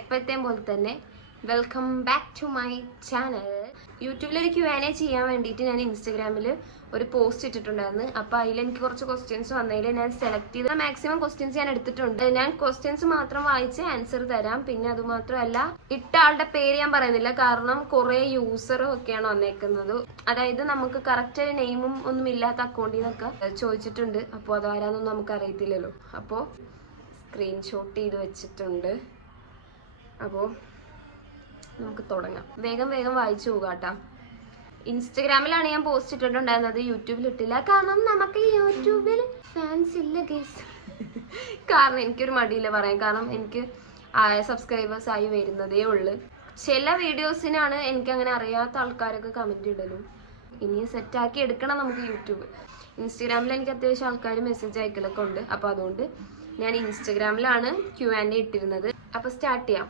എപ്പോഴത്തെയും പോലെ തന്നെ. Welcome back to my channel യൂട്യൂബിലൊരു Q and A ചെയ്യാൻ വേണ്ടിയിട്ട് ഞാൻ ഇൻസ്റ്റഗ്രാമിൽ ഒരു പോസ്റ്റ് ഇട്ടിട്ടുണ്ടായിരുന്നു. അപ്പോൾ അതിൽ എനിക്ക് കുറച്ച് ക്വസ്റ്റ്യൻസ് വന്നതിൽ ഞാൻ സെലക്ട് ചെയ്ത മാക്സിമം ക്വസ്റ്റ്യൻസ് ഞാൻ എടുത്തിട്ടുണ്ട്. ഞാൻ ക്വസ്റ്റ്യൻസ് മാത്രം വായിച്ച് ആൻസർ തരാം. പിന്നെ അതുമാത്രമല്ല ഇട്ട ആളുടെ പേര് ഞാൻ പറയുന്നില്ല. കാരണം കുറേ യൂസറും ഒക്കെയാണ് വന്നേക്കുന്നത്. അതായത് നമുക്ക് കറക്റ്റ് നെയിമും ഒന്നും ഇല്ലാത്ത അക്കൗണ്ടിൽ നിന്നൊക്കെ ചോദിച്ചിട്ടുണ്ട്. അപ്പോൾ അതാരാന്നൊന്നും നമുക്ക് അറിയത്തില്ലല്ലോ. അപ്പോൾ സ്ക്രീൻഷോട്ട് ചെയ്ത് വെച്ചിട്ടുണ്ട്. അപ്പോൾ നമുക്ക് തുടങ്ങാം. വേഗം വേഗം വായിച്ചു പോകാട്ടാ. ഇൻസ്റ്റഗ്രാമിലാണ് ഞാൻ പോസ്റ്റ് ഇട്ടിട്ടുണ്ടായിരുന്നത്. യൂട്യൂബിൽ ഇട്ടില്ല. കാരണം നമുക്ക് യൂട്യൂബിൽ ഫാൻസ് ഇല്ല ഗേസ് കാരണം എനിക്കൊരു മടിയില്ല പറയാൻ. കാരണം എനിക്ക് സബ്സ്ക്രൈബേഴ്സ് ആയി വരുന്നതേ ഉള്ളു. ചില വീഡിയോസിനാണ് എനിക്ക് അങ്ങനെ അറിയാത്ത ആൾക്കാരൊക്കെ കമന്റ് ഇടലും. ഇനി സെറ്റാക്കി എടുക്കണം നമുക്ക് യൂട്യൂബ് ഇൻസ്റ്റഗ്രാമിൽ എനിക്ക് അത്യാവശ്യം ആൾക്കാർ മെസ്സേജ് അയക്കലൊക്കെ ഉണ്ട്. അപ്പോൾ അതുകൊണ്ട് ഞാൻ ഇൻസ്റ്റഗ്രാമിലാണ് ക്യു ആൻഡ് ഇട്ടിരുന്നത്. അപ്പോൾ സ്റ്റാർട്ട് ചെയ്യാം.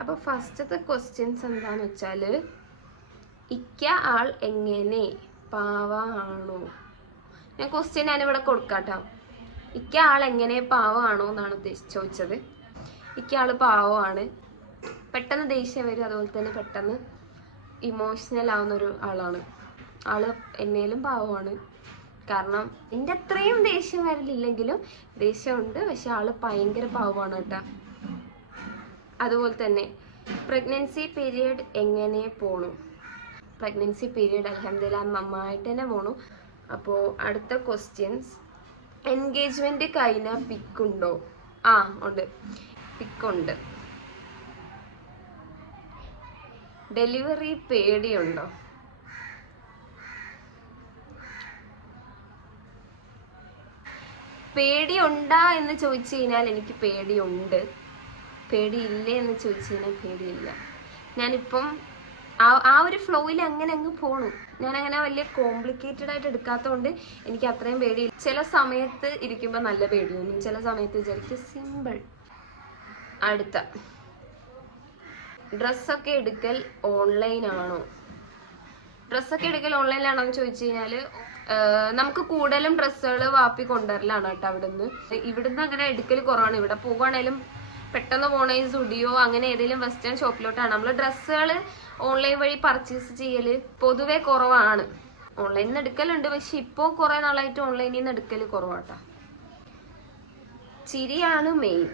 അപ്പോൾ ഫസ്റ്റത്തെ ക്വസ്റ്റ്യൻസ് എന്താന്ന് വെച്ചാൽ ഇക്ക ആൾ എങ്ങനെ? പാവ ആണോ? ഞാൻ ക്വസ്റ്റ്യൻ ഞാനിവിടെ കൊടുക്കാട്ടോ. ഇക്ക ആൾ എങ്ങനെ പാവമാണോ എന്നാണ് ഉദ്ദേശിച്ച് ചോദിച്ചത്. ഇക്ക ആൾ പാവമാണ് പെട്ടെന്ന് ദേഷ്യം വരും അതുപോലെ തന്നെ പെട്ടെന്ന് ഇമോഷണൽ ആവുന്ന ഒരു ആളാണ്. ആൾ എന്നേലും പാവമാണ് കാരണം എന്റെ അത്രയും ദേഷ്യം വരലില്ലെങ്കിലും ദേഷ്യമുണ്ട് പക്ഷെ ആൾ ഭയങ്കര പാവമാണ് കേട്ടോ. അതുപോലെ തന്നെ പ്രഗ്നൻസി പീരീഡ് എങ്ങനെ പോണു? പ്രഗ്നൻസി പീരീഡ് അലഹമില്ല നന്നായിട്ട് തന്നെ പോണു. അപ്പോൾ അടുത്ത ക്വസ്റ്റ്യൻസ് എൻഗേജ്മെന്റ് കഴിഞ്ഞ പിക്കുണ്ടോ ആ ഉണ്ട്. പിക്കുണ്ട് ഡെലിവറി പേടിയുണ്ടോ? പേടിയുണ്ടാ എന്ന് ചോദിച്ചു കഴിഞ്ഞാൽ എനിക്ക് പേടിയുണ്ട്. പേടിയില്ലേ എന്ന് ചോദിച്ചു കഴിഞ്ഞാൽ പേടിയില്ല. ഞാനിപ്പം ആ ആ ഒരു ഫ്ലോയിൽ അങ്ങനെ അങ്ങ് പോണു. ഞാൻ അങ്ങനെ വലിയ കോംപ്ലിക്കേറ്റഡ് ആയിട്ട് എടുക്കാത്തതുകൊണ്ട് എനിക്ക് അത്രയും പേടിയില്ല. ചില സമയത്ത് ഇരിക്കുമ്പോൾ നല്ല പേടിയൊന്നും ചില സമയത്ത് വിചാരിക്കും സിമ്പിൾ അടുത്ത. ഡ്രസ്സൊക്കെ എടുക്കൽ ഓൺലൈൻ ആണോ? ഡ്രസ്സൊക്കെ എടുക്കൽ ഓൺലൈനിലാണോ എന്ന് ചോദിച്ചു കഴിഞ്ഞാൽ നമുക്ക് കൂടുതലും ഡ്രസ്സുകൾ വാപ്പി കൊണ്ടുവരലാണ് കേട്ടോ അവിടുന്ന്. ഇവിടുന്ന് അങ്ങനെ എടുക്കൽ കുറവാണ്. ഇവിടെ പോവുകയാണേലും പെട്ടെന്ന് പോണ സുഡിയോ അങ്ങനെ ഏതെങ്കിലും വെസ്റ്റേൺ ഷോപ്പിലോട്ടാണ് നമ്മൾ ഡ്രസ്സുകൾ ഓൺലൈൻ വഴി പർച്ചേസ് ചെയ്യൽ പൊതുവെ കുറവാണ്. ഓൺലൈനിൽ നിന്ന് എടുക്കലുണ്ട് പക്ഷെ ഇപ്പോൾ കുറെ നാളായിട്ട് ഓൺലൈനിൽ നിന്ന് എടുക്കൽ കുറവാട്ടാ. ചിരിയാണ് മെയിൻ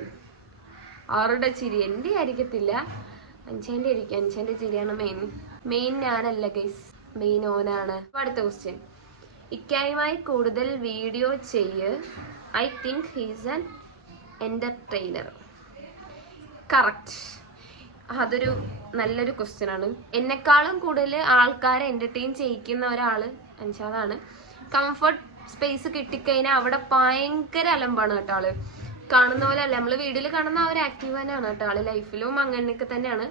ആരുടെ ചിരി? എന്റെ ആയിരിക്കത്തില്ല. അഞ്ചേന്റെ ആയിരിക്കും അഞ്ചേന്റെ ചിരിയാണ് മെയിൻ മെയിൻ ഞാനല്ല ഗൈസ് മെയിൻ ഓനാണ്. അടുത്ത ക്വസ്റ്റ്യൻ ഇക്കായുമായി കൂടുതൽ വീഡിയോ ചെയ്യ്. I think he's an entertainer correct അതൊരു നല്ലൊരു ക്വസ്റ്റ്യൻ ആണ്. എന്നെക്കാളും കൂടുതൽ ആൾക്കാരെ എന്റർടൈൻ ചെയ്യിക്കുന്ന ഒരാൾ അൻഷാദാണ്. കംഫർട്ട് സ്പേസ് കിട്ടിക്കഴിഞ്ഞാൽ അവിടെ ഭയങ്കര അലമ്പാണ് കേട്ടോ ആൾ. കാണുന്ന പോലെ അല്ല നമ്മൾ വീഡിയോയിൽ കാണുന്ന ആ ഒരു ആക്റ്റീവ് തന്നെയാണ് കേട്ടോ ആൾ. ലൈഫിലും അങ്ങനെയൊക്കെ തന്നെയാണ്.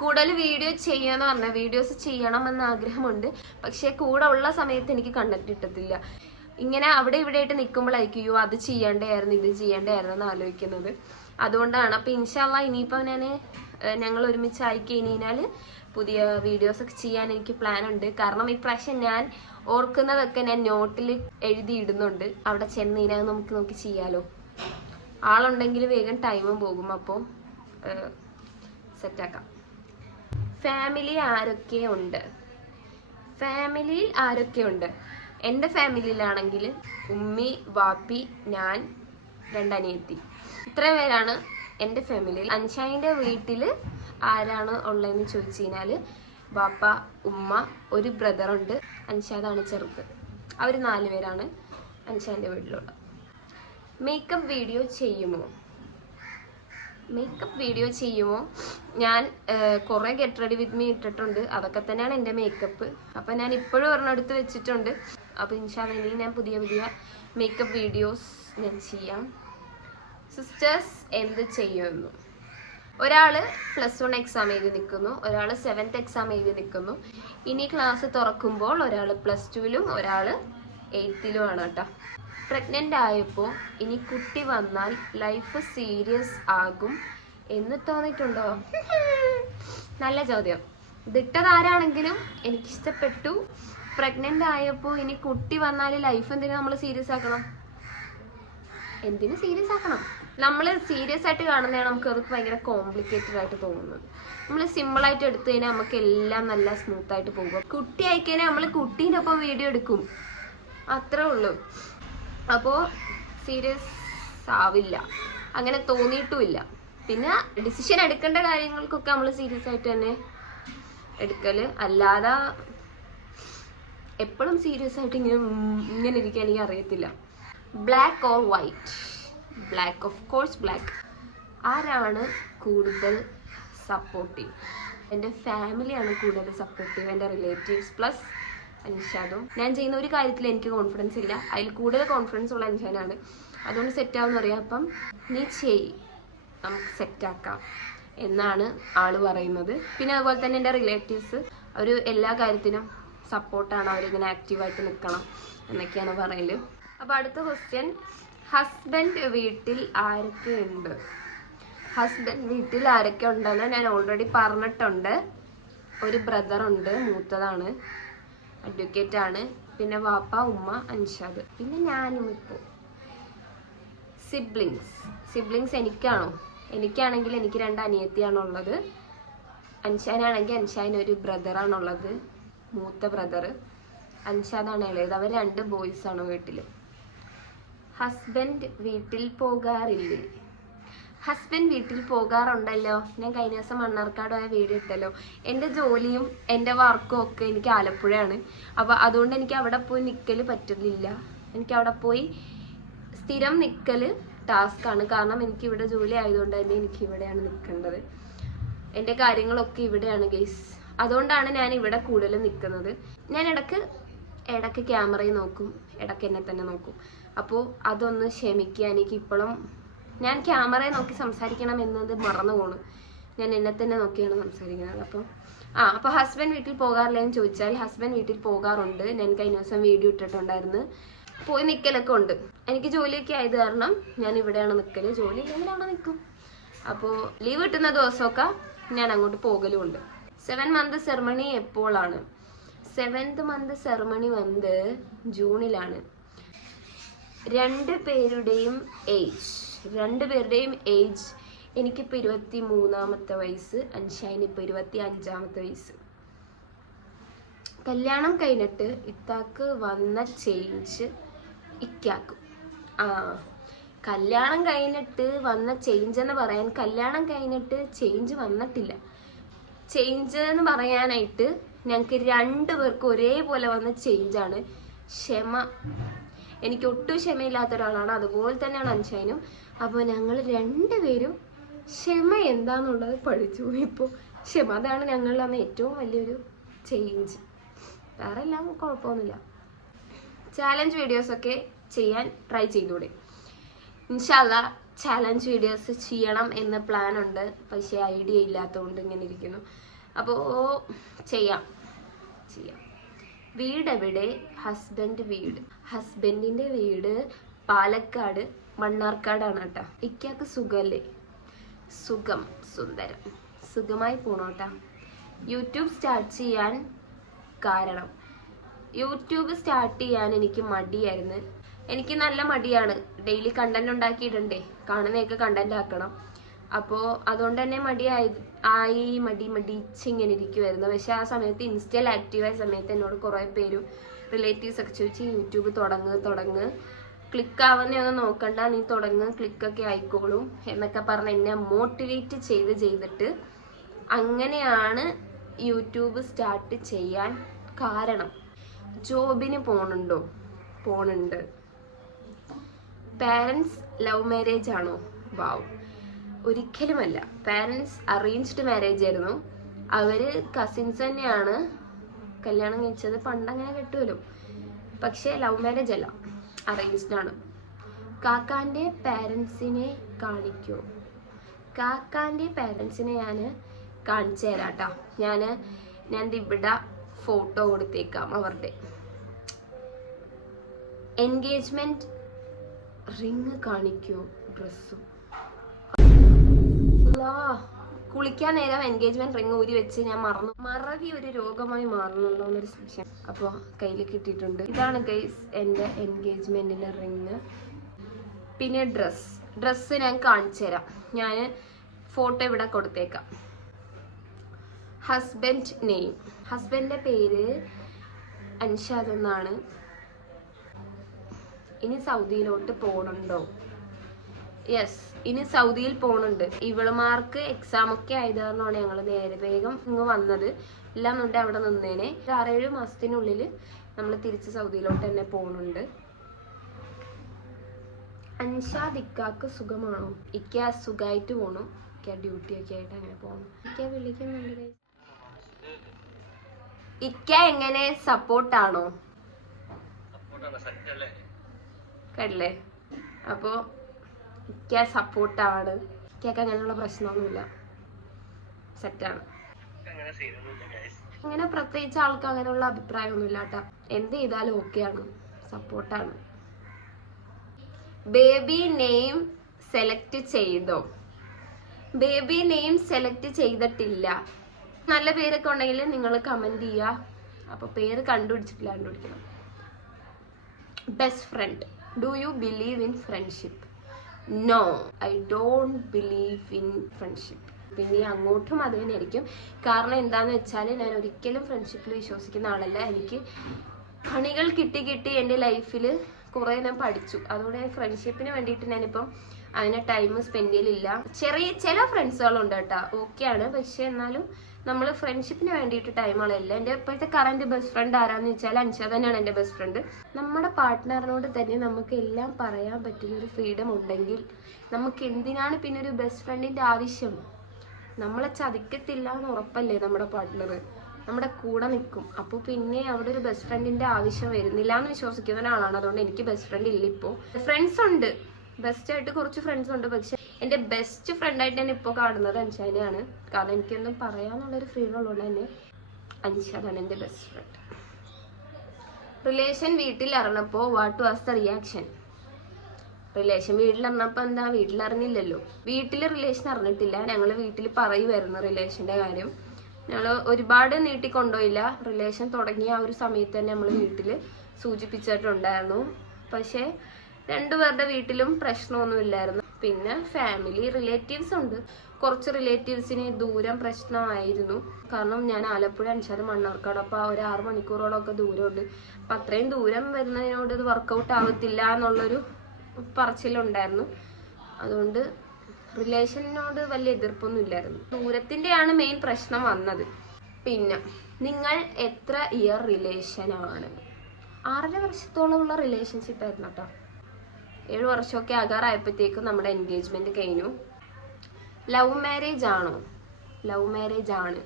കൂടുതൽ വീഡിയോ ചെയ്യാന്ന് പറഞ്ഞാൽ വീഡിയോസ് ചെയ്യണം എന്ന ആഗ്രഹമുണ്ട്. പക്ഷേ കൂടെ ഉള്ള സമയത്ത് എനിക്ക് കണ്ടക്ട് കിട്ടത്തില്ല. ഇങ്ങനെ അവിടെ ഇവിടെ ആയിട്ട് നിൽക്കുമ്പോഴായിരിക്കും അത് ചെയ്യണ്ടായിരുന്നു ഇത് ചെയ്യണ്ടായിരുന്നു എന്ന് ആലോചിക്കുന്നത്. അതുകൊണ്ടാണ്. അപ്പൊ ഇൻഷാല്ല ഇനിയിപ്പോ ഞാൻ ഞങ്ങൾ ഒരുമിച്ച് ആയി കഴിഞ്ഞാൽ പുതിയ വീഡിയോസ് ഒക്കെ ചെയ്യാൻ എനിക്ക് പ്ലാൻ ഉണ്ട്. കാരണം ഇപ്രാവശ്യം ഞാൻ ഓർക്കുന്നതൊക്കെ ഞാൻ നോട്ടിൽ എഴുതി ഇടുന്നുണ്ട് അവിടെ ചെന്ന് കഴിഞ്ഞാൽ നമുക്ക് നോക്കി ചെയ്യാലോ. ആളുണ്ടെങ്കിൽ വേഗം ടൈമും പോകും. അപ്പോൾ സെറ്റാക്കാം ഫാമിലി ആരൊക്കെ ഉണ്ട്? ഫാമിലിയിൽ ആരൊക്കെ ഉണ്ട്? എന്റെ ഫാമിലിയിലാണെങ്കിൽ ഉമ്മി വാപ്പി ഞാൻ രണ്ടനിയത്തി. ഇത്ര പേരാണ് എന്റെ ഫാമിലിയിൽ അൻഷായിന്റെ വീട്ടിൽ ആരാണ് ഉള്ളതെന്ന് ചോദിച്ചു കഴിഞ്ഞാൽ ബാപ്പ ഉമ്മ ഒരു ബ്രദറുണ്ട് അൻഷാദാണ് ചെറുത്. അവർ നാല് പേരാണ് അൻഷാന്റെ വീട്ടിലുള്ളത് മേക്കപ്പ് വീഡിയോ ചെയ്യുമോ? മേക്കപ്പ് വീഡിയോ ചെയ്യുമോ? ഞാൻ കുറേ ഗെറ്റ് റെഡി വിത്ത് മീ ഇട്ടിട്ടുണ്ട്. അതൊക്കെ തന്നെയാണ് എന്റെ മേക്കപ്പ് അപ്പം ഞാൻ ഇപ്പോഴും ഒരെണ്ണം എടുത്ത് വെച്ചിട്ടുണ്ട് അപ്പോൾ ഇൻഷാല്ല ഇനി ഞാൻ പുതിയ പുതിയ മേക്കപ്പ് വീഡിയോസ് ഞാൻ ചെയ്യാം. സിസ്റ്റേഴ്സ് എന്ത് ചെയ്യുന്നു? ഒരാൾ പ്ലസ് വൺ എക്സാം എഴുതി നിൽക്കുന്നു. ഒരാൾ സെവൻത്ത് എക്സാം എഴുതി നിൽക്കുന്നു. ഇനി ക്ലാസ് തുറക്കുമ്പോൾ ഒരാൾ പ്ലസ് ടുവിലും ഒരാൾ എയ്ത്തിലുമാണ് കേട്ടോ. പ്രഗ്നന്റ് ആയപ്പോൾ ഇനി കുട്ടി വന്നാൽ ലൈഫ് സീരിയസ് ആകും എന്ന് തോന്നിയിട്ടുണ്ടോ? നല്ല ചോദ്യം. ദിട്ടതാരാണെങ്കിലും എനിക്കിഷ്ടപ്പെട്ടു. പ്രഗ്നന്റ് ആയപ്പോൾ ഇനി കുട്ടി വന്നാൽ ലൈഫ് എന്തിനു നമ്മൾ സീരിയസ് ആക്കണം? എന്തിനു സീരിയസ് ആക്കണം? നമ്മൾ സീരിയസ് ആയിട്ട് കാണുന്നതാണ് നമുക്ക് അത് ഭയങ്കര കോംപ്ലിക്കേറ്റഡ് ആയിട്ട് തോന്നുന്നത്. നമ്മൾ സിമ്പിൾ ആയിട്ട് എടുത്തു കഴിഞ്ഞാൽ നമുക്ക് എല്ലാം നല്ല സ്മൂത്ത് ആയിട്ട് പോകും. കുട്ടി ആയിക്കഴിഞ്ഞാൽ നമ്മൾ കുട്ടീന്റെ ഒപ്പം വീഡിയോ എടുക്കും. അത്രേ ഉള്ളൂ. അപ്പോൾ സീരിയസ് ആവില്ല. അങ്ങനെ തോന്നിയിട്ടുമില്ല. പിന്നെ ഡിസിഷൻ എടുക്കേണ്ട കാര്യങ്ങൾക്കൊക്കെ നമ്മൾ സീരിയസ് ആയിട്ട് തന്നെ എടുക്കൽ. അല്ലാതെ എപ്പോഴും സീരിയസ് ആയിട്ട് ഇങ്ങനെ ഇങ്ങനെ ഇരിക്കാൻ എനിക്ക് അറിയത്തില്ല. Black or white black of course black ആരാണ് കൂടുതൽ സപ്പോർട്ടീവ് എന്റെ ഫാമിലിയാണ് കൂടുതൽ സപ്പോർട്ടീവ് എന്റെ റിലേറ്റീവ്സ് പ്ലസ് അൻഷാദും. ഞാൻ ചെയ്യുന്ന ഒരു കാര്യത്തിൽ എനിക്ക് കോൺഫിഡൻസ് ഇല്ല. അതിൽ കൂടുതൽ കോൺഫിഡൻസ് ഉള്ള അൻഷാനാണ്. അതുകൊണ്ട് സെറ്റ് ആവുമെന്ന് അറിയാം. അപ്പം നീ ചെയ്. നമുക്ക് സെറ്റാക്കാം എന്നാണ് ആൾ പറയുന്നത്. പിന്നെ അതുപോലെ തന്നെ എന്റെ റിലേറ്റീവ്സ് അവർ എല്ലാ കാര്യത്തിനും സപ്പോർട്ടാണ് അവരിങ്ങനെ ആക്റ്റീവായിട്ട് നിൽക്കണം എന്നൊക്കെയാണ് പറയൽ. അപ്പോൾ അടുത്ത ക്വസ്റ്റ്യൻ ഹസ്ബൻഡ് വീട്ടിൽ ആരൊക്കെ ഉണ്ട് ഹസ്ബൻഡ് വീട്ടിൽ ആരൊക്കെ ഉണ്ടെന്ന് ഞാൻ ഓൾറെഡി പറഞ്ഞിട്ടുണ്ട്. ഒരു ബ്രദർ ഉണ്ട് മൂത്തതാണ് അഡ്വക്കേറ്റ് ആണ് പിന്നെ വാപ്പ ഉമ്മ അൻഷാദ് പിന്നെ ഞാനും ഇപ്പോൾ സിബ്ലിങ്സ് സിബ്ലിങ്സ് എനിക്കാണോ? എനിക്കാണെങ്കിൽ എനിക്ക് രണ്ട് അനിയത്തിയാണുള്ളത്. അൻഷാനാണെങ്കിൽ അൻഷാന് ഒരു ബ്രദറാണുള്ളത് മൂത്ത ബ്രദർ അൻഷാദാണ് ഇളയത്. അവർ രണ്ട് ബോയ്സ് ആണോ വീട്ടിൽ ഹസ്ബൻഡ് വീട്ടിൽ പോകാറില്ലേ? ഹസ്ബൻഡ് വീട്ടിൽ പോകാറുണ്ടല്ലോ. ഞാൻ കഴിഞ്ഞ ദിവസം മണ്ണാർക്കാട് പോയ വീഡിയോ ഇട്ടല്ലോ. എന്റെ ജോലിയും എന്റെ വർക്കും ഒക്കെ എനിക്ക് ആലപ്പുഴയാണ്. അപ്പോൾ അതുകൊണ്ട് എനിക്ക് അവിടെ പോയി നിൽക്കൽ പറ്റുന്നില്ല. എനിക്ക് അവിടെ പോയി സ്ഥിരം നിൽക്കൽ ടാസ്ക്കാണ് കാരണം എനിക്ക് ഇവിടെ ജോലി ആയതുകൊണ്ട് തന്നെ എനിക്ക് ഇവിടെയാണ് നിൽക്കേണ്ടത്. എന്റെ കാര്യങ്ങളൊക്കെ ഇവിടെയാണ് ഗെയ്സ് അതുകൊണ്ടാണ് ഞാൻ ഇവിടെ കൂടുതൽ നിൽക്കുന്നത്. ഞാൻ ഇടയ്ക്ക് ഇടയ്ക്ക് ക്യാമറയിൽ നോക്കും. ഇടയ്ക്ക് എന്നെ തന്നെ നോക്കും. അപ്പോൾ അതൊന്ന് ക്ഷമിക്കുക എനിക്ക് ഇപ്പോഴും ഞാൻ ക്യാമറയെ നോക്കി സംസാരിക്കണം എന്നത് മറന്നു പോണു. ഞാൻ എന്നെ തന്നെ നോക്കിയാണ് സംസാരിക്കുന്നത്. അപ്പോൾ ആ അപ്പോൾ ഹസ്ബൻഡ് വീട്ടിൽ പോകാറില്ല എന്ന് ചോദിച്ചാൽ ഹസ്ബൻഡ് വീട്ടിൽ പോകാറുണ്ട്. ഞാൻ കഴിഞ്ഞ ദിവസം വീഡിയോ ഇട്ടിട്ടുണ്ടായിരുന്നു. പോയി നിൽക്കലൊക്കെ ഉണ്ട്. എനിക്ക് ജോലിയൊക്കെ ആയത് കാരണം ഞാൻ ഇവിടെയാണ് നിൽക്കൽ ജോലി ഇല്ലെങ്കിൽ അവിടെ നിൽക്കും അപ്പോൾ ലീവ് കിട്ടുന്ന ദിവസമൊക്കെ ഞാൻ അങ്ങോട്ട് പോകലും ഉണ്ട് സെവൻ മന്ത് സെറമണി എപ്പോഴാണ് സെവൻത് മന്ത് സെറമണി വന്ന് ജൂണിലാണ്. രണ്ട് പേരുടെയും ഏജ് രണ്ട് പേരുടെയും ഏജ് എനിക്കിപ്പോൾ ഇരുപത്തി മൂന്നാമത്തെ വയസ്സ് അൻഷായിനിപ്പോൾ ഇരുപത്തി അഞ്ചാമത്തെ വയസ്സ്. കല്യാണം കഴിഞ്ഞിട്ട് ഇത്താക്ക് വന്ന ചേഞ്ച് ഇക്കാക്കും. ആ കല്യാണം കഴിഞ്ഞിട്ട് വന്ന ചേഞ്ച് എന്ന് പറയാൻ കല്യാണം കഴിഞ്ഞിട്ട് ചേഞ്ച് വന്നിട്ടില്ല. ചേഞ്ച് എന്ന് പറയാനായിട്ട് ഞങ്ങൾക്ക് രണ്ടു പേർക്കും ഒരേപോലെ വന്ന ചേഞ്ചാണ് ക്ഷമ. എനിക്ക് ഒട്ടും ക്ഷമയില്ലാത്ത ഒരാളാണ്. അതുപോലെ തന്നെയാണ് അൻഷാനും. അപ്പോൾ ഞങ്ങൾ രണ്ടുപേരും ക്ഷമ എന്താന്നുള്ളത് പഠിച്ചു. ഇപ്പോൾ ക്ഷമ അതാണ് ഞങ്ങളിൽ അന്ന് ഏറ്റവും വലിയൊരു ചേഞ്ച് വേറെ എല്ലാം കുഴപ്പമൊന്നുമില്ല. ചാലഞ്ച് വീഡിയോസൊക്കെ ചെയ്യാൻ ട്രൈ ചെയ്തൂടെ. ഇൻഷാല്ല ചാലഞ്ച് വീഡിയോസ് ചെയ്യണം എന്ന പ്ലാൻ ഉണ്ട്. പക്ഷേ ഐഡിയ ഇല്ലാത്തതുകൊണ്ട് ഇങ്ങനെ ഇരിക്കുന്നു. അപ്പോൾ ചെയ്യാം. ചെയ്യാം. വീട് എവിടെ ഹസ്ബൻഡ് വീട്. ഹസ്ബൻഡിന്റെ വീട് പാലക്കാട് മണ്ണാർക്കാടാണ് കേട്ടോ ഇക്കാക്ക് സുഖല്ലേ? സുഖം സുന്ദരം. സുഖമായി പോണോട്ടാ. യൂട്യൂബ് സ്റ്റാർട്ട് ചെയ്യാൻ കാരണം. യൂട്യൂബ് സ്റ്റാർട്ട് ചെയ്യാൻ എനിക്ക് മടിയായിരുന്നു. എനിക്ക് നല്ല മടിയാണ്. ഡെയിലി കണ്ടന്റ് ഉണ്ടാക്കിയിട്ടുണ്ടേ കാണുന്നതൊക്കെ കണ്ടന്റ് ആക്കണം. അപ്പോൾ അതുകൊണ്ട് തന്നെ മടിയായി ആയി മടി മടിച്ച് ഇങ്ങനെ ഇരിക്കുമായിരുന്നു പക്ഷെ ആ സമയത്ത് ഇൻസ്റ്റയിൽ ആക്റ്റീവായ സമയത്ത് എന്നോട് കുറേ പേരും റിലേറ്റീവ്സ് ഒക്കെ ചോദിച്ച് യൂട്യൂബ് തുടങ്ങ് തുടങ്ങ്. ക്ലിക്ക് ആവുന്നതൊന്നും നോക്കണ്ട. നീ തുടങ്ങ് ക്ലിക്കൊക്കെ ആയിക്കോളും എന്നൊക്കെ പറഞ്ഞ് എന്നെ മോട്ടിവേറ്റ് ചെയ്ത് ചെയ്തിട്ട് അങ്ങനെയാണ് യൂട്യൂബ് സ്റ്റാർട്ട് ചെയ്യാൻ കാരണം. ജോബിന് പോണുണ്ടോ? പോണുണ്ട്. പാരൻസ് ലവ് മാരേജ് ആണോ? വാവ് ഒരിക്കലുമല്ല. പാരൻസ് അറേഞ്ച്ഡ് മാരേജ് ആയിരുന്നു. അവർ കസിൻസ് തന്നെയാണ് കല്യാണം കഴിച്ചത്. പണ്ടങ്ങനെ കെട്ടുമല്ലോ. പക്ഷേ ലവ് മാരേജ് അല്ല. അറേഞ്ച്ഡ് ആണ്. കാക്കാന്റെ പാരൻസിനെ കാണിക്കൂ. കാക്കാന്റെ പാരൻസിനെ ഞാൻ കാണിച്ചു തരാം കേട്ടോ ഞാൻ ഞാൻ ഇവിടെ ഫോട്ടോ കൊടുത്തേക്കാം അവരുടെ. എൻഗേജ്മെന്റ് റിങ് കാണിക്കൂ. ഡ്രസ്സും. കുളിക്കാൻ നേരം എൻഗേജ്മെന്റ് റിങ് ഊരി വെച്ച് ഞാൻ മറന്നു. മറവി ഒരു രോഗമായി മാറുന്നുണ്ടോ എന്നൊരു സംശയം. അപ്പോൾ കയ്യിൽ കിട്ടിയിട്ടുണ്ട്. ഇതാണ് ഗൈസ് എന്റെ എൻഗേജ്മെന്റിന്റെ റിങ് പിന്നെ ഡ്രസ് ഡ്രസ്സ് ഞാൻ കാണിച്ചു തരാം. ഞാൻ ഫോട്ടോ ഇവിടെ കൊടുത്തേക്കാം. ഹസ്ബൻഡ് നെയിം ഹസ്ബൻഡിന്റെ പേര് അൻഷാദ് എന്നാണ്. ഇനി സൗദിയിലോട്ട് പോകണുണ്ടോ? യെസ് ഇനി സൗദിയിൽ പോണുണ്ട്. ഇവളുമാർക്ക് എക്സാം ഒക്കെ ആയത് കാരണമാണ് ഞങ്ങൾ നേരെ വേഗം ഇങ്ങ് വന്നത്. എല്ലാം ഉണ്ട് അവിടെ നിന്നേനെ. ആറേഴ് മാസത്തിനുള്ളിൽ നമ്മൾ തിരിച്ച് സൗദിയിലോട്ട് തന്നെ പോണുണ്ട്. അൻഷാദ് ഇക്കാക്ക് സുഖമാണോ? ഇക്ക സുഖമായിട്ട് പോണു. ഇക്ക ഡ്യൂട്ടി ഒക്കെ ആയിട്ട് അങ്ങനെ പോണു. ഇക്ക വിളിക്കുന്നുണ്ട്. ഇക്ക എങ്ങനെ? സപ്പോർട്ടാണോ കേട്ടല്ലേ അപ്പോൾ ഇക്ക സപ്പോർട്ടാണ്. ഇക്കൊക്കെ അങ്ങനെയുള്ള പ്രശ്നമൊന്നുമില്ല. സെറ്റാണ്. അങ്ങനെ പ്രത്യേകിച്ച് ആൾക്ക് അങ്ങനെയുള്ള അഭിപ്രായമൊന്നുമില്ല കേട്ടോ എന്ത് ചെയ്താലും ഓക്കെയാണ്. സപ്പോർട്ടാണ്. ബേബി നെയിം സെലക്ട് ചെയ്തോ? ബേബി നെയിം സെലക്ട് ചെയ്തിട്ടില്ല. നല്ല പേരൊക്കെ ഉണ്ടെങ്കിൽ നിങ്ങൾ കമന്റ് ചെയ്യുക. അപ്പോൾ പേര് കണ്ടുപിടിച്ചിട്ടില്ല കണ്ടുപിടിക്കണം. Best friend do you believe in friendship no I don't believe in friendship പിന്നെ അങ്ങോട്ടും അത് തന്നെ ആയിരിക്കും. കാരണം എന്താന്ന് വെച്ചാൽ ഞാൻ ഒരിക്കലും ഫ്രണ്ട്ഷിപ്പിൽ വിശ്വസിക്കുന്ന ആളല്ല. എനിക്ക് പണികൾ കിട്ടി കിട്ടി എന്റെ ലൈഫിൽ കുറേ ഞാൻ പഠിച്ചു. അതുകൊണ്ട് ഫ്രണ്ട്ഷിപ്പിന് വേണ്ടിയിട്ട് ഞാനിപ്പം അതിനെ ടൈം സ്പെൻഡ് ചെയ്യലില്ല. ചെറിയ ചില ഫ്രണ്ട്സുകളുണ്ട് കേട്ടോ. ഓക്കെയാണ് പക്ഷെ എന്നാലും നമ്മൾ ഫ്രണ്ട്ഷിപ്പിന് വേണ്ടിയിട്ട് ടൈം എന്റെ ഇപ്പോഴത്തെ കറണ്ട് ബെസ്റ്റ് ഫ്രണ്ട് ആരാന്ന് വെച്ചാൽ അൻഷ തന്നെയാണ് എന്റെ ബെസ്റ്റ് ഫ്രണ്ട് നമ്മുടെ പാർട്ട്ണറിനോട് തന്നെ നമുക്ക് എല്ലാം പറയാൻ പറ്റുന്ന ഒരു ഫ്രീഡം ഉണ്ടെങ്കിൽ നമുക്ക് എന്തിനാണ് പിന്നെ ഒരു ബെസ്റ്റ് ഫ്രണ്ടിന്റെ ആവശ്യം? നമ്മളെ ചതിക്കത്തില്ല എന്ന് ഉറപ്പല്ലേ നമ്മുടെ പാർട്ട്ണർ നമ്മുടെ കൂടെ നിൽക്കും. അപ്പോൾ പിന്നെ അവിടെ ഒരു ബെസ്റ്റ് ഫ്രണ്ടിന്റെ ആവശ്യം വരുന്നില്ല എന്ന് വിശ്വസിക്കുന്ന ഒരാളാണ്. അതുകൊണ്ട് എനിക്ക് ബെസ്റ്റ് ഫ്രണ്ട് ഇല്ല ഇപ്പോൾ ഫ്രണ്ട്സ് ഉണ്ട്. ബെസ്റ്റ് ആയിട്ട് കുറച്ച് ഫ്രണ്ട്സ് ഉണ്ട്. പക്ഷെ എന്റെ ബെസ്റ്റ് ഫ്രണ്ടായിട്ട് ഞാൻ ഇപ്പോൾ കാണുന്നത് അൻഷാനെയാണ്. കാരണം എനിക്കൊന്നും പറയാന്നുള്ളൊരു ഫ്രീഡം ഉള്ളതുകൊണ്ട് തന്നെ അൻഷാദാണ് എന്റെ ബെസ്റ്റ് ഫ്രണ്ട് റിലേഷൻ വീട്ടിൽ അറിഞ്ഞപ്പോൾ what was the reaction relation വീട്ടിലറിഞ്ഞപ്പോ എന്താ? വീട്ടിൽ വീട്ടിലറിഞ്ഞില്ലല്ലോ വീട്ടിൽ റിലേഷൻ അറിഞ്ഞിട്ടില്ല ഞങ്ങൾ വീട്ടിൽ പറയുമായിരുന്നു റിലേഷന്റെ കാര്യം. ഞങ്ങൾ ഒരുപാട് നീട്ടി കൊണ്ടുപോയില്ല റിലേഷൻ തുടങ്ങിയ ആ ഒരു സമയത്ത് തന്നെ നമ്മൾ വീട്ടിൽ സൂചിപ്പിച്ചിട്ടുണ്ടായിരുന്നു. പക്ഷേ രണ്ടുപേരുടെ വീട്ടിലും പ്രശ്നമൊന്നുമില്ലായിരുന്നു. പിന്നെ ഫാമിലി റിലേറ്റീവ്സ് ഉണ്ട്. കുറച്ച് റിലേറ്റീവ്സിന് ദൂരം പ്രശ്നമായിരുന്നു. കാരണം ഞാൻ ആലപ്പുഴ അഞ്ചാറ് മണ്ണാർക്കാട് അപ്പോൾ ഒരു ആറ് മണിക്കൂറോളമൊക്കെ ദൂരമുണ്ട്. അപ്പം അത്രയും ദൂരം വരുന്നതിനോട് ഇത് വർക്കൗട്ട് ആവത്തില്ല എന്നുള്ളൊരു പറച്ചിലുണ്ടായിരുന്നു. അതുകൊണ്ട് റിലേഷനോട് വലിയ എതിർപ്പൊന്നും ഇല്ലായിരുന്നു. ദൂരത്തിന്റെയാണ് മെയിൻ പ്രശ്നം വന്നത്. പിന്നെ നിങ്ങൾ എത്ര ഇയർ റിലേഷനാണ് ആറര വർഷത്തോളമുള്ള റിലേഷൻഷിപ്പ് ആയിരുന്നു കേട്ടോ ഏഴ് വർഷമൊക്കെ ആകാറായപ്പോഴത്തേക്കും നമ്മുടെ എൻഗേജ്മെന്റ് കഴിഞ്ഞു. ലവ് മാരേജ് ആണോ? ലവ് മാരേജ് ആണ്.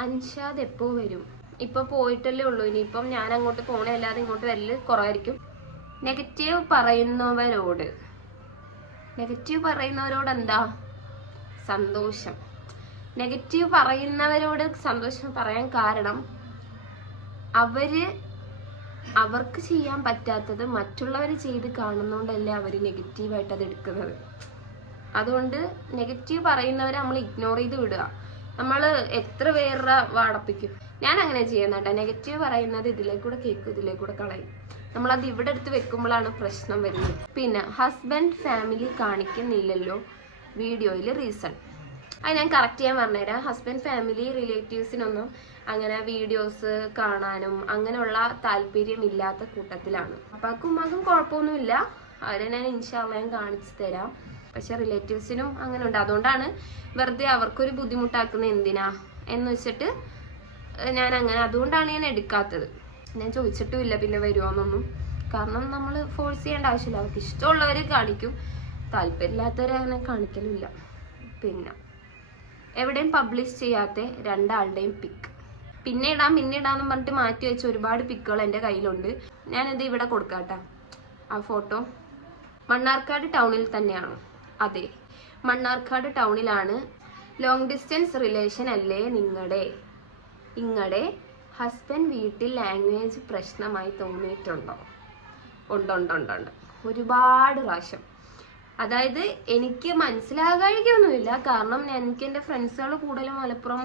അൻഷാദ് എപ്പോ വരും? ഇപ്പൊ പോയിട്ടല്ലേ ഉള്ളൂ. ഇനിയിപ്പം ഞാൻ അങ്ങോട്ട് പോണേ അല്ലാതെ ഇങ്ങോട്ട് വരൽ കുറവായിരിക്കും. നെഗറ്റീവ് പറയുന്നവരോട്. നെഗറ്റീവ് പറയുന്നവരോട് എന്താ? സന്തോഷം. നെഗറ്റീവ് പറയുന്നവരോട് സന്തോഷം പറയാൻ കാരണം അവർ അവർക്ക് ചെയ്യാൻ പറ്റാത്തത് മറ്റുള്ളവർ ചെയ്ത് കാണുന്നതുകൊണ്ടല്ലേ അവർ നെഗറ്റീവായിട്ട് അത് എടുക്കുന്നത്. അതുകൊണ്ട് നെഗറ്റീവ് പറയുന്നവരെ നമ്മൾ ഇഗ്നോർ ചെയ്ത് വിടുക. നമ്മൾ എത്ര പേരുടെ വാടപ്പിക്കും ഞാൻ അങ്ങനെ ചെയ്യുന്നുണ്ട് നെഗറ്റീവ് പറയുന്നത് ഇതിലേക്കൂടെ കേൾക്കും ഇതിലേക്കൂടെ കളയും. നമ്മളത് ഇവിടെ എടുത്ത് വെക്കുമ്പോഴാണ് പ്രശ്നം വരുന്നത്. പിന്നെ ഹസ്ബൻഡ് ഫാമിലി കാണിക്കുന്നില്ലല്ലോ വീഡിയോയിൽ റീസൺ അത് ഞാൻ കറക്റ്റ് ചെയ്യാൻ പറഞ്ഞുതരാം. ഹസ്ബൻഡ് ഫാമിലി റിലേറ്റീവ്സിനൊന്നും അങ്ങനെ വീഡിയോസ് കാണാനും അങ്ങനെയുള്ള താല്പര്യം ഇല്ലാത്ത കൂട്ടത്തിലാണ്. അപ്പാക്കും ഉമ്മാക്കും കുഴപ്പമൊന്നുമില്ല. അവരെ ഞാൻ ഇൻഷാല്ല ഞാൻ കാണിച്ചു തരാം. പക്ഷെ റിലേറ്റീവ്സിനും അങ്ങനെ ഉണ്ട് അതുകൊണ്ടാണ് വെറുതെ അവർക്കൊരു ബുദ്ധിമുട്ടാക്കുന്ന എന്തിനാ എന്ന് വെച്ചിട്ട് ഞാൻ അങ്ങനെ അതുകൊണ്ടാണ് ഞാൻ എടുക്കാത്തത്. ഞാൻ ചോദിച്ചിട്ടുമില്ല പിന്നെ വരുമോന്നൊന്നും കാരണം നമ്മൾ ഫോഴ്സ് ചെയ്യേണ്ട ആവശ്യമില്ല. അവർക്ക് ഇഷ്ടമുള്ളവർ കാണിക്കും. താല്പര്യമില്ലാത്തവരെ അങ്ങനെ കാണിക്കലില്ല. പിന്നെ എവിടെയും പബ്ലിഷ് ചെയ്യാത്ത രണ്ടാളുടെയും പിക്ക് പിന്നെ ഇടാം പിന്നെ ഇടാന്ന് പറഞ്ഞിട്ട് മാറ്റി വെച്ച ഒരുപാട് പിക്കുകൾ എന്റെ കയ്യിലുണ്ട്. ഞാനിത് ഇവിടെ കൊടുക്കാട്ടാ. ആ ഫോട്ടോ മണ്ണാർക്കാട് ടൗണിൽ തന്നെയാണ്. അതെ മണ്ണാർക്കാട് ടൗണിലാണ് ലോങ് ഡിസ്റ്റൻസ് റിലേഷൻ അല്ലേ നിങ്ങളുടെ നിങ്ങളുടെ ഹസ്ബൻഡ് വീട്ടിൽ ലാംഗ്വേജ് പ്രശ്നമായി തോന്നിയിട്ടുണ്ടോ? ഉണ്ടുണ്ടുണ്ടുണ്ട് ഉണ്ട് ഉണ്ട് ഉണ്ട്. ഒരുപാട് പ്രാവശ്യം. അതായത് എനിക്ക് മനസ്സിലാകാഴികൊന്നുമില്ല കാരണം എനിക്ക് എന്റെ ഫ്രണ്ട്സുകൾ കൂടുതലും മലപ്പുറം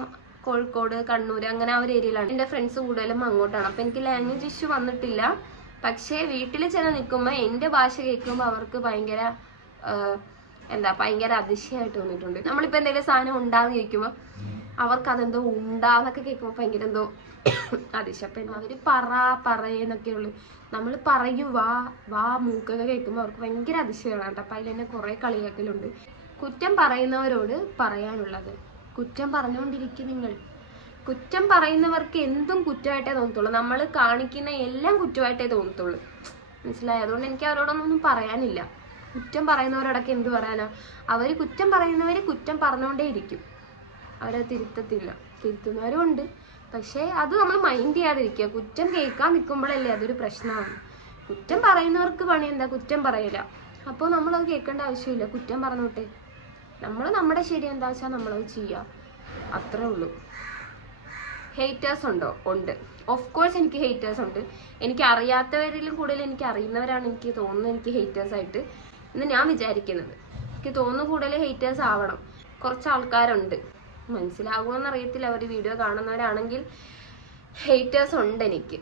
കോഴിക്കോട് കണ്ണൂർ അങ്ങനെ ആ ഒരു ഏരിയയിലാണ്. എന്റെ ഫ്രണ്ട്സ് കൂടുതലും അങ്ങോട്ടാണ്. അപ്പം എനിക്ക് ലാംഗ്വേജ് ഇഷ്യൂ വന്നിട്ടില്ല. പക്ഷേ വീട്ടിൽ ചെന്ന് നിൽക്കുമ്പോൾ എന്റെ ഭാഷ കേൾക്കുമ്പോൾ അവർക്ക് ഭയങ്കര എന്താ ഭയങ്കര അതിശയമായിട്ട് തോന്നിയിട്ടുണ്ട്. നമ്മളിപ്പോൾ എന്തെങ്കിലും സാധനം ഉണ്ടാന്ന് ചോദിക്കുമ്പോൾ അവർക്ക് അതെന്തോ ഉണ്ടാന്നൊക്കെ കേൾക്കുമ്പോൾ ഭയങ്കര എന്തോ അതിശപ്പം അവർ പറ പറയെന്നൊക്കെ ഉള്ളു. നമ്മൾ പറയൂ വാ വാ മൂക്കൊക്കെ കേൾക്കുമ്പോൾ അവർക്ക് ഭയങ്കര അതിശയമാണ് കേട്ടോ. അപ്പം അതിൽ തന്നെ കുറേ കളിയാക്കലുണ്ട്. കുറ്റം പറയുന്നവരോട് പറയാനുള്ളത്. കുറ്റം പറഞ്ഞുകൊണ്ടിരിക്കും നിങ്ങൾ. കുറ്റം പറയുന്നവർക്ക് എന്തും കുറ്റമായിട്ടേ തോന്നത്തുള്ളൂ. നമ്മൾ കാണിക്കുന്ന എല്ലാം കുറ്റമായിട്ടേ തോന്നത്തുള്ളൂ. മനസ്സിലായി? അതുകൊണ്ട് എനിക്ക് അവരോടൊന്നും പറയാനില്ല. കുറ്റം പറയുന്നവരോടൊക്കെ എന്ത് പറയാനാ? അവർ കുറ്റം പറയുന്നവർ കുറ്റം പറഞ്ഞുകൊണ്ടേ ഇരിക്കും അവരത് തിരുത്തത്തില്ല. തിരുത്തുന്നവരും ഉണ്ട്. പക്ഷേ അത് നമ്മൾ മൈൻഡ് ചെയ്യാതിരിക്കുക. കുറ്റം കേൾക്കാൻ നിൽക്കുമ്പോഴല്ലേ അതൊരു പ്രശ്നമാണ്. കുറ്റം പറയുന്നവർക്ക് പണി എന്താ? കുറ്റം പറയില്ല അപ്പോൾ നമ്മളത് കേൾക്കേണ്ട ആവശ്യമില്ല. കുറ്റം പറഞ്ഞോട്ടെ നമ്മൾ നമ്മുടെ ശരി എന്താ വെച്ചാൽ നമ്മളത് ചെയ്യുക അത്രേ ഉള്ളൂ. ഹേറ്റേഴ്സ് ഉണ്ടോ? ഉണ്ട്. ഓഫ് കോഴ്സ് എനിക്ക് ഹേറ്റേഴ്സ് ഉണ്ട്. എനിക്ക് അറിയാത്തവരിലും കൂടുതൽ എനിക്ക് അറിയുന്നവരാണ് എനിക്ക് തോന്നുന്നത് എനിക്ക് ഹേറ്റേഴ്സ് ആയിട്ട്. എന്ന് ഞാൻ വിചാരിക്കുന്നത്. എനിക്ക് തോന്നുന്നു കൂടുതൽ ഹേറ്റേഴ്സ് ആവണം. കുറച്ച് ആൾക്കാരുണ്ട്. മനസ്സിലാകുമെന്ന് അറിയത്തില്ല. അവർ വീഡിയോ കാണുന്നവരാണെങ്കിൽ ഹേറ്റേഴ്സ് ഉണ്ട് എനിക്ക്.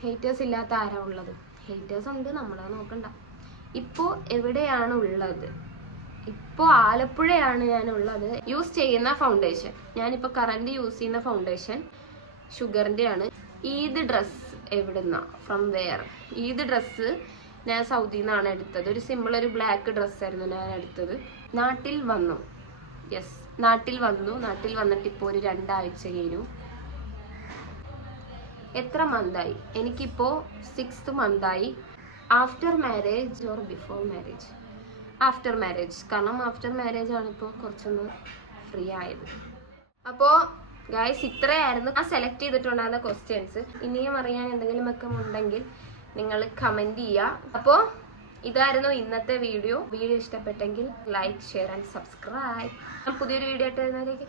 ഹേറ്റേഴ്സ് ഇല്ലാത്ത ആരാ ഉള്ളത്? ഹേറ്റേഴ്സ് ഉണ്ട്. നമ്മളത് നോക്കണ്ട. ഇപ്പോൾ എവിടെയാണ് ഉള്ളത്? ഇപ്പോൾ ആലപ്പുഴയാണ് ഞാൻ ഉള്ളത് യൂസ് ചെയ്യുന്ന ഫൗണ്ടേഷൻ ഞാനിപ്പോൾ കറന്റ് യൂസ് ചെയ്യുന്ന ഫൗണ്ടേഷൻ ഷുഗറിന്റെ ആണ് ഈദ് ഡ്രസ് എവിടുന്ന? ഫ്രം വെയർ ഈദ് ഡ്രസ്സ് ഞാൻ സൗദിയിൽ നിന്നാണ് എടുത്തത്. ഒരു സിമ്പിൾ ഒരു ബ്ലാക്ക് ഡ്രസ്സായിരുന്നു ഞാൻ എടുത്തത്. നാട്ടിൽ വന്നു. യെസ് നാട്ടിൽ വന്നു. നാട്ടിൽ വന്നിട്ട് ഇപ്പോൾ ഒരു രണ്ടാഴ്ച കഴിഞ്ഞു. എത്ര മന്തായി എനിക്കിപ്പോൾ sixth മന്തായി after marriage or before marriage after marriage കാരണം ആഫ്റ്റർ മാരേജ് ആണ് ഇപ്പോൾ കുറച്ചൊന്ന് ഫ്രീ ആയത്. അപ്പോൾ ഗായ്സ് ഇത്രയായിരുന്നു. ആ സെലക്ട് ചെയ്തിട്ടുണ്ടായിരുന്ന ക്വസ്റ്റ്യൻസ് ഇനിയും അറിയാൻ എന്തെങ്കിലും ഒക്കെ ഉണ്ടെങ്കിൽ നിങ്ങൾ കമന്റ് ചെയ്യുക. അപ്പോൾ ഇതായിരുന്നു ഇന്നത്തെ വീഡിയോ വീഡിയോ ഇഷ്ടപ്പെട്ടെങ്കിൽ ലൈക്ക് ഷെയർ ആൻഡ് സബ്സ്ക്രൈബ് പുതിയൊരു വീഡിയോ ആയിട്ട് വരുന്നവരേക്ക്